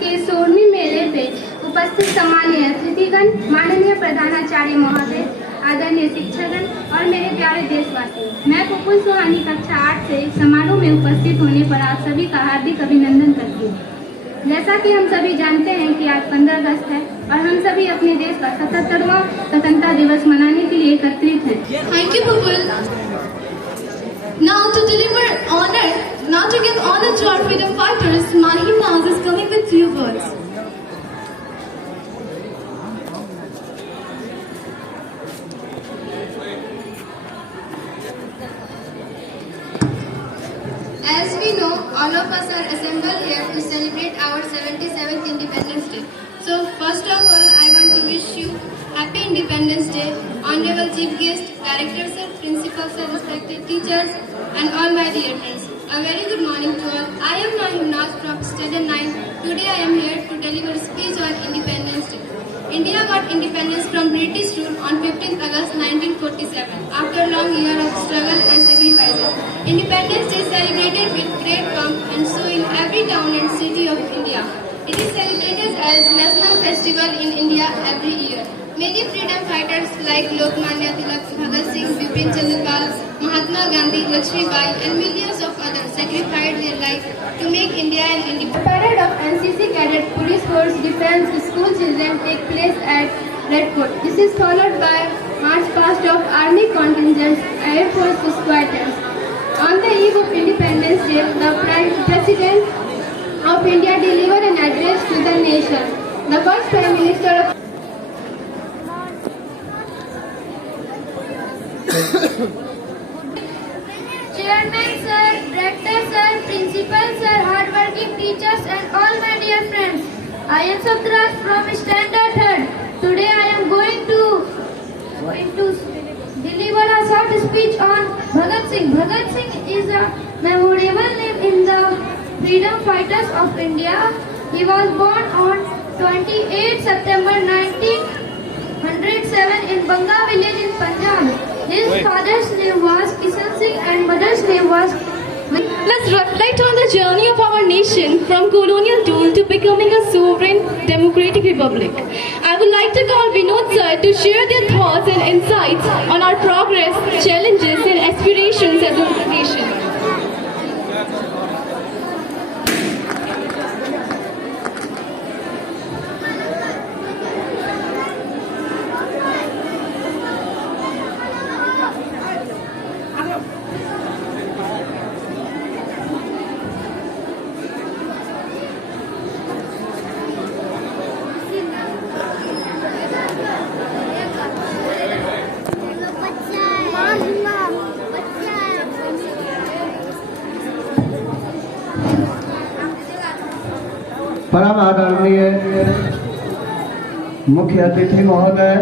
के 16वीं मेले पे उपस्थित सम्मानीय अतिथिगण, माननीय प्रधानाचार्य महोदय, आदरणीय शिक्षकगण और मेरे प्यारे देशवासी, मैं पुपुल सुहानी कक्षा 8 से समारोह में उपस्थित होने पर आप सभी का हार्दिक अभिनंदन करती हूँ। जैसा कि हम सभी जानते हैं कि आज 15 अगस्त है और हम सभी अपने देश का 77वां स्वतंत्रता दिवस मनाने के लिए एकत्रित हैं। Thank you, Pupul. Now to give honor to our freedom fighters, Mahim Naz is coming with few words. As we know, all of us are assembled here to celebrate our 77th Independence Day. So, first of all, I want to wish you Happy Independence Day, Honorable Chief Guest, Directors sir, Principals sir, respected teachers, and all my dear friends. A very good morning to all. I am Mahim Naz from Standard 9. Today I am here to deliver a speech on Independence Day. India got independence from British rule on 15th August 1947 after a long year of struggle and sacrifices. Independence Day is celebrated with great pomp and show in every town and city of India. It is celebrated as national festival in India every year. Many freedom fighters like Lokmanya Tilak, Bhagat Singh, Bipin Chandra Pal, Mahatma Gandhi, Lakshmi Bai and millions of others sacrificed their life to make India an independent. The parade of NCC Cadet Police Force Defence School children take place at Red Fort. This is followed by march past of Army contingents, Air Force squadrons. On the eve of Independence Day, the President of India delivered an address to the nation. The first Prime Minister of Chairman sir, Director sir, Principal sir, hardworking teachers and all my dear friends. I am Saptaraj from Standard 3rd. Today I am going to deliver a short speech on Bhagat Singh. Bhagat Singh is a memorable name in the freedom fighters of India. He was born on 28 September 1907 in Banga village in Punjab. His father's name was Kishan Singh and mother's name was. Let's reflect on the journey of our nation from colonial rule to becoming a sovereign democratic republic. I would like to call Vinod sir to share their thoughts and insights on our progress, challenges and aspirations as a nation. परम आदरणीय मुख्य अतिथि महोदय,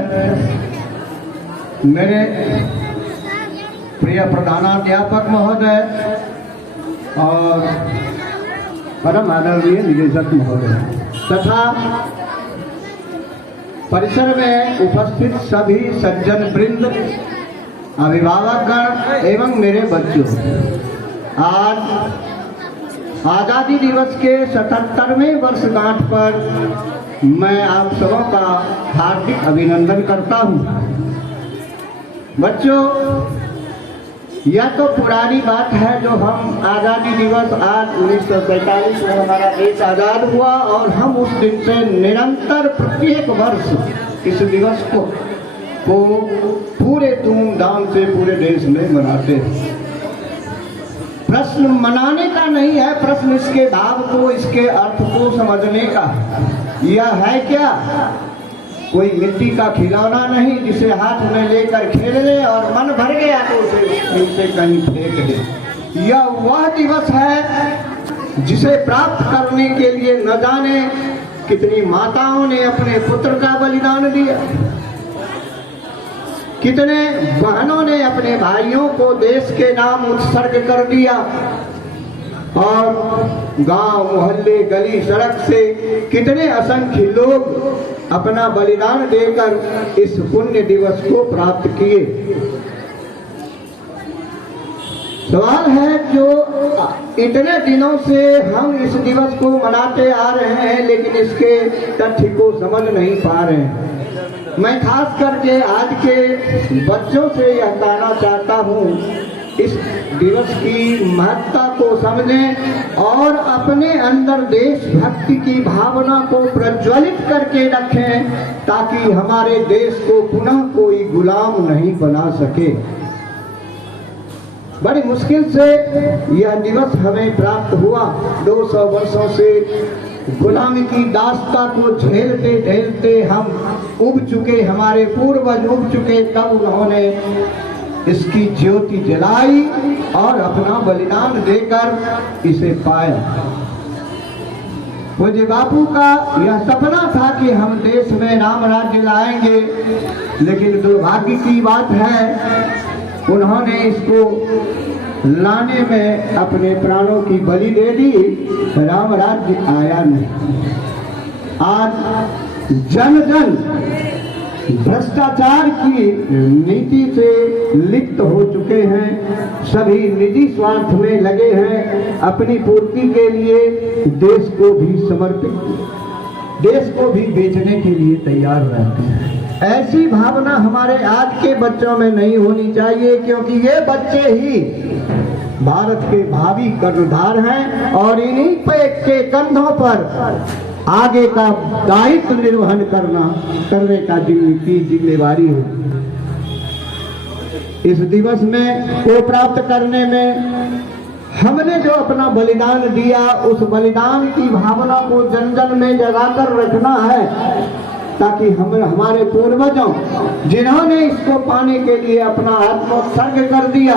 मेरे प्रिय प्रधानाध्यापक महोदय और परम आदरणीय निदेशक महोदय तथा परिसर में उपस्थित सभी सज्जन वृंद, अभिभावकगण एवं मेरे बच्चों, आज आज़ादी दिवस के 77वें वर्षगांठ पर मैं आप सबों का हार्दिक अभिनंदन करता हूं। बच्चों, यह तो पुरानी बात है जो हम आज़ादी दिवस आज 1947 में हमारा देश आज़ाद हुआ और हम उस दिन से निरंतर प्रत्येक वर्ष इस दिवस को पूरे धूमधाम से पूरे देश में मनाते हैं। प्रश्न मनाने का नहीं है, प्रश्न इसके भाव को, इसके अर्थ को समझने का। यह है क्या? कोई मिट्टी का खिलौना नहीं जिसे हाथ में लेकर खेल ले और मन भर गया तो उसे कहीं फेंक दे। यह वह दिवस है जिसे प्राप्त करने के लिए न जाने कितनी माताओं ने अपने पुत्र का बलिदान दिया, कितने बहनों ने अपने भाइयों को देश के नाम उत्सर्ग कर दिया और गांव, मोहल्ले, गली, सड़क से कितने असंख्य लोग अपना बलिदान देकर इस पुण्य दिवस को प्राप्त किए। सवाल है जो इतने दिनों से हम इस दिवस को मनाते आ रहे हैं लेकिन इसके तथ्य को समझ नहीं पा रहे हैं। मैं खास करके आज के बच्चों से यह कहना चाहता हूँ, इस दिवस की महत्ता को समझें और अपने अंदर देशभक्ति की भावना को प्रज्वलित करके रखें ताकि हमारे देश को पुनः कोई गुलाम नहीं बना सके। बड़ी मुश्किल से यह दिवस हमें प्राप्त हुआ। 200 वर्षों से गुलामी की दास्ता को झेलते झेलते हम उब चुके, हमारे पूर्वज उब चुके, तब उन्होंने इसकी ज्योति जलाई और अपना बलिदान देकर इसे पाया। पूज्य बापू का यह सपना था कि हम देश में राम राज्य लाएंगे, लेकिन दुर्भाग्य की बात है उन्होंने इसको लाने में अपने प्राणों की बलि दे दी, राम राज्य आया नहीं। आज जन जन भ्रष्टाचार की नीति से लिप्त हो चुके हैं, सभी निजी स्वार्थ में लगे हैं, अपनी पूर्ति के लिए देश को भी समर्पित, देश को भी बेचने के लिए तैयार रहते हैं। ऐसी भावना हमारे आज के बच्चों में नहीं होनी चाहिए, क्योंकि ये बच्चे ही भारत के भावी कर्णधार हैं और इन्हीं के कंधों पर आगे का दायित्व निर्वहन करने का जिम्मेवारी है। इस दिवस में को प्राप्त करने में हमने जो अपना बलिदान दिया, उस बलिदान की भावना को जन जन में जगाकर रखना है ताकि हमारे पूर्वजों जिन्होंने इसको पाने के लिए अपना आत्मोत्सर्ग कर दिया,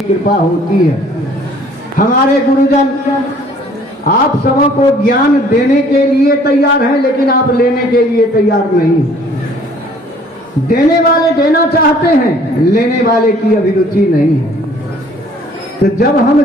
कृपा होती है। हमारे गुरुजन आप सबों को ज्ञान देने के लिए तैयार हैं, लेकिन आप लेने के लिए तैयार नहीं। देने वाले देना चाहते हैं, लेने वाले की अभिरुचि नहीं है। तो जब हम